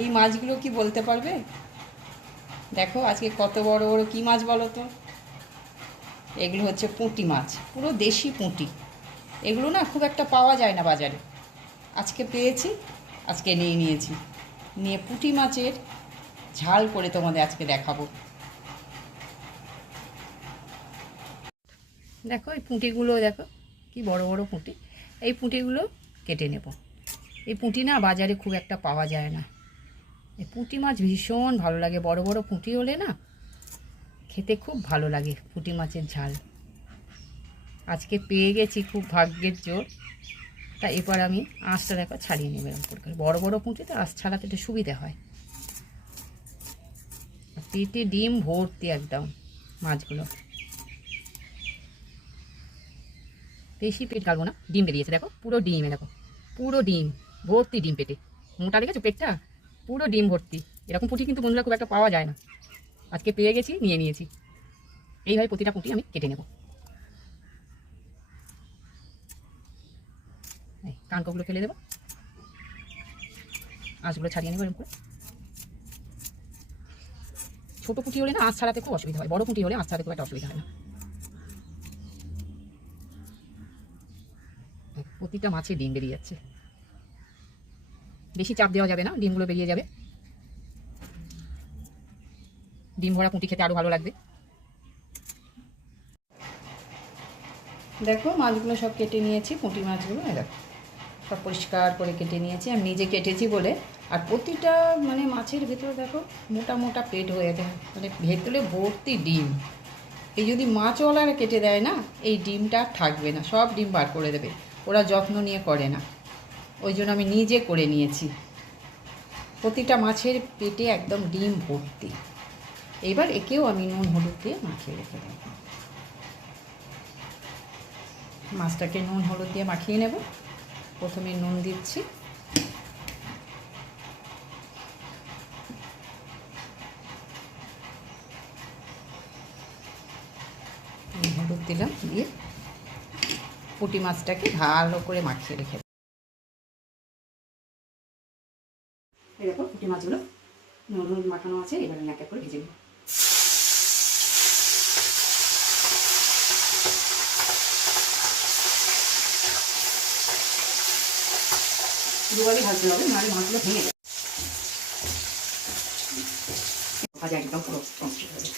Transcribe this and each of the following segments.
এই মাছগুলো কি বলতে পারবে? দেখো আজকে কত বড় বড় কী মাছ বলো তো? এগুলো হচ্ছে পুঁটি মাছ, পুরো দেশি পুঁটি। এগুলো না খুব একটা পাওয়া যায় না বাজারে। আজকে পেয়েছি, আজকে নিয়ে নিয়েছি। নিয়ে পুঁটি মাছের ঝাল করে তোমাদের আজকে দেখাবো। দেখো এই পুঁটিগুলো, দেখো কি বড় বড় পুঁটি। এই পুঁটিগুলো কেটে নেব। এই পুঁটি না বাজারে খুব একটা পাওয়া যায় না। পুঁটি মাছ ভীষণ ভালো লাগে। বড় বড় পুঁটি হলে না খেতে খুব ভালো লাগে পুঁটি মাছের ঝাল। আজকে পেয়ে গেছি খুব ভাগ্যের জোর। তা এবার আমি আঁশটা দেখো ছাড়িয়ে নেব এরকম করে বড় বড় পুঁটিতে আঁশ ছাড়াতে একটু সুবিধে হয়। পেটে ডিম ভর্তি একদম মাছগুলো। বেশি পেট গালবো না। ডিম বেরিয়েছে, দেখো, পুরো ডিম দেখো, পুরো ডিম, ভর্তি ডিম পেটে। মোটা দেখেছ পেটটা? পুরো ডিম ভর্তি। এরকম পুঁটি কিন্তু বন্ধুরা খুব একটা পাওয়া যায় না। আজকে পেয়ে গেছি, নিয়ে নিয়েছি। এইভাবে প্রতিটা পুঁটি আমি কেটে নেব। কানকগুলো ফেলে দেবো। আঁশগুলো ছাড়িয়ে নেব এরকম করে। ছোটো পুঁটি হলে না আঁশ ছাড়াতে খুব অসুবিধা হয়। বড় পুঁটি হলে আঁশ ছাড়াতে খুব একটা অসুবিধা হয় না। প্রতিটা মাছে ডিম বেরিয়ে যাচ্ছে। বেশি চাপ দেওয়া যাবে না, ডিমগুলো বেরিয়ে যাবে। ডিম ভরা পুঁটি খেতে আরও ভালো লাগবে। দেখো, মাছগুলো সব কেটে নিয়েছি, পুঁটি মাছগুলো দেখো। সব পরিষ্কার করে কেটে নিয়েছি, আমি নিজে কেটেছি বলে। আর প্রতিটা মানে মাছের ভেতরে দেখো, মোটা মোটা পেট হয়ে যায়। মানে ভেতরে ভর্তি ডিম। এই যদি মাছওয়ালারা কেটে দেয় না, এই ডিমটা থাকবে না, সব ডিম বার করে দেবে। ওরা যত্ন নিয়ে করে না। ওই জন্য আমি নিজে করে নিয়েছি। প্রতিটা মাছের পেটে একদম ডিম ভর্তি। এবার একেও আমি নুন, হলুদ দিয়ে মাখিয়ে রেখে দেব। মাছটাকে নুন, হলুদ দিয়ে মাখিয়ে নেব। প্রথমে নুন দিচ্ছি। হলুদ দিলাম দিয়ে পুঁটি মাছটাকে ভালো করে মাখিয়ে রেখে দেখো পুঁটি মাছগুলো নুন হলুদ মাখানো আছে, এবার এক এক করে ভেজে নেব। দুবারই ভাজতে হবে নাহলে মাছগুলো ভেঙে যাবে ভাজা একদম পুরো কমপ্লিট হবে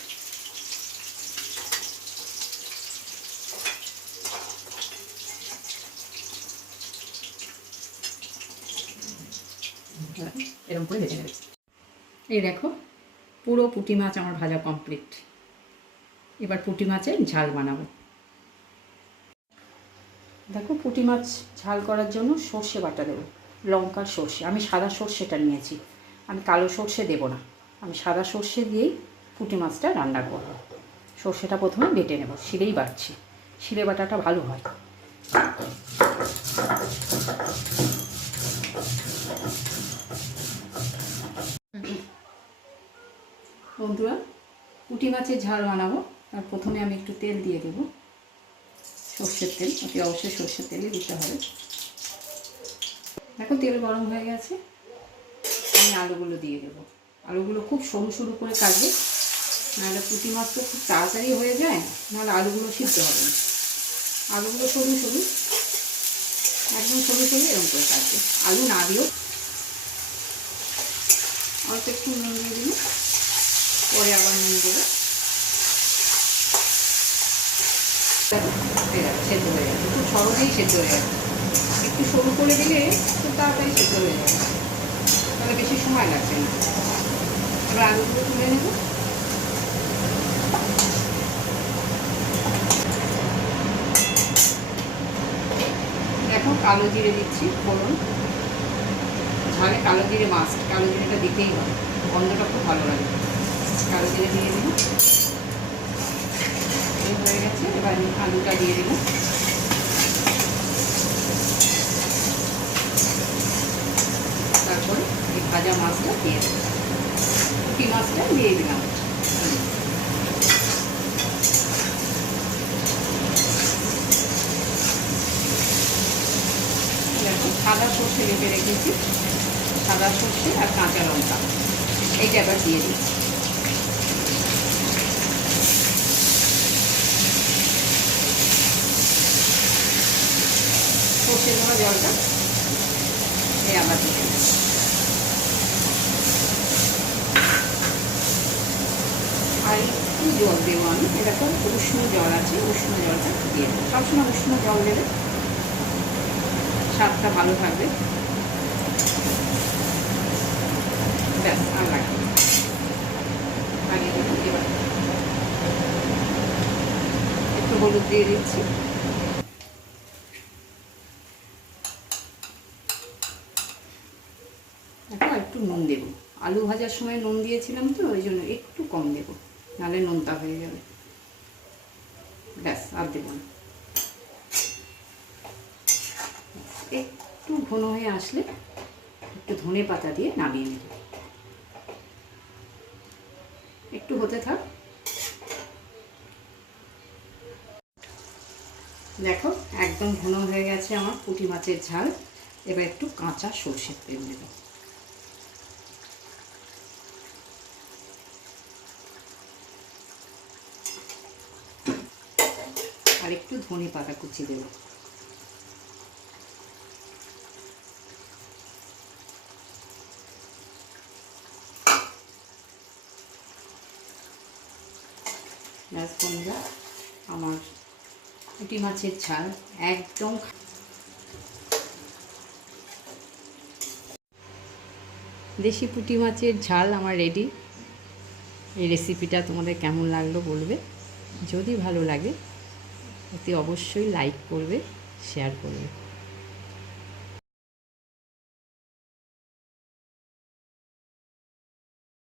এরকম করে ভেজে নেবে এই দেখো, পুরো পুঁটি মাছ আমার ভাজা কমপ্লিট এবার পুঁটি মাছের ঝাল বানাবো। দেখো, পুঁটি মাছ ঝাল করার জন্য সর্ষে বাটা দেবো, লঙ্কার সর্ষে। আমি সাদা সর্ষেটা নিয়েছি, আমি কালো সর্ষে দেবো না। আমি সাদা সর্ষে দিয়েই পুঁটি মাছটা রান্না করব। সর্ষেটা প্রথমে বেটে নেব, শিলেই বাটছি। শিলে বাটাটা ভালো হয়। বন্ধুরা, পুঁটি মাছের ঝাল বানাবো। আর প্রথমে আমি একটু তেল দিয়ে দেবো। সর্ষের তেল, অতি অবশ্যই সর্ষের তেলই দিতে হবে। দেখো তেল গরম হয়ে গেছে। আমি আলুগুলো দিয়ে দেবো। আলুগুলো খুব সরু সরু করে কাটবে। নাহলে পুঁটি মাছ তো খুব তাড়াতাড়ি হয়ে যায়, নাহলে আলুগুলো সিদ্ধ হবে না। আলুগুলো সরু সরু, একদম সরু সরু এরকম করে কাটবে। আলু না দিও অল্প একটু নুন দিয়ে দিল পরে আবার নুন দেবো সেদ্ধ হয়ে যাবে খুব সহজেই সেদ্ধ হয়ে যাবে একটু সরু করে দিলে খুব তাড়াতাড়ি সেদ্ধ হয়ে যাবে। তাহলে বেশি সময় লাগবে না। এবার আলুগুলো তুলে নেব। দেখো কালো জিরে দিচ্ছি, ফোড়ন। ঝালে কালো জিরে মাছ কালো জিরেটা দিতেই হবে। গন্ধটা খুব ভালো লাগে কালো জিরে দিয়ে দিলাম এই হয়ে গেছে, এবার আলুটা দিয়ে দিলাম তারপরে এই ভাজা মাছটা দিয়ে দেবো। পুঁটি মাছটা দিয়ে দিলাম। সাদা সর্ষে রেখে রেখেছি। সাদা সর্ষে আর কাঁচা লঙ্কা। এইটা এবার দিয়ে দিচ্ছি। সর্ষে দেওয়া জলটা এই আবার দিয়ে আর একটু জল দেবো আমি এরকম উষ্ণ জল আছে উষ্ণ জলটা দিয়ে দেবো সবসময় উষ্ণ জল দেবে স্বাদটা ভালো থাকবে ব্যাস আর না। এবার একটু হলুদ দিয়ে দিচ্ছি এখন একটু নুন দেবো। আলু ভাজার সময় নুন দিয়েছিলাম তো, ওই জন্য একটু কম দেবো। নাহলে নোনতা হয়ে যাবে। ব্যাস, আর দেবো না। একটু ঘন হয়ে আসলে একটু ধনে পাতা দিয়ে নামিয়ে নেব। একটু হতে থাক। দেখো, একদম ঘন হয়ে গেছে আমার পুঁটি মাছের ঝাল। এবার একটু কাঁচা সর্ষের তেল দেবো। আর একটু ধনে পাতা কুচি দেবো। ব্যাস আমার পুঁটি মাছের ঝাল একদম দেশি পুঁটি মাছের ঝাল আমার রেডি এই রেসিপিটা তোমাদের কেমন লাগল বলবে? যদি ভালো লাগে অতি অবশ্যই লাইক করবে শেয়ার করবে।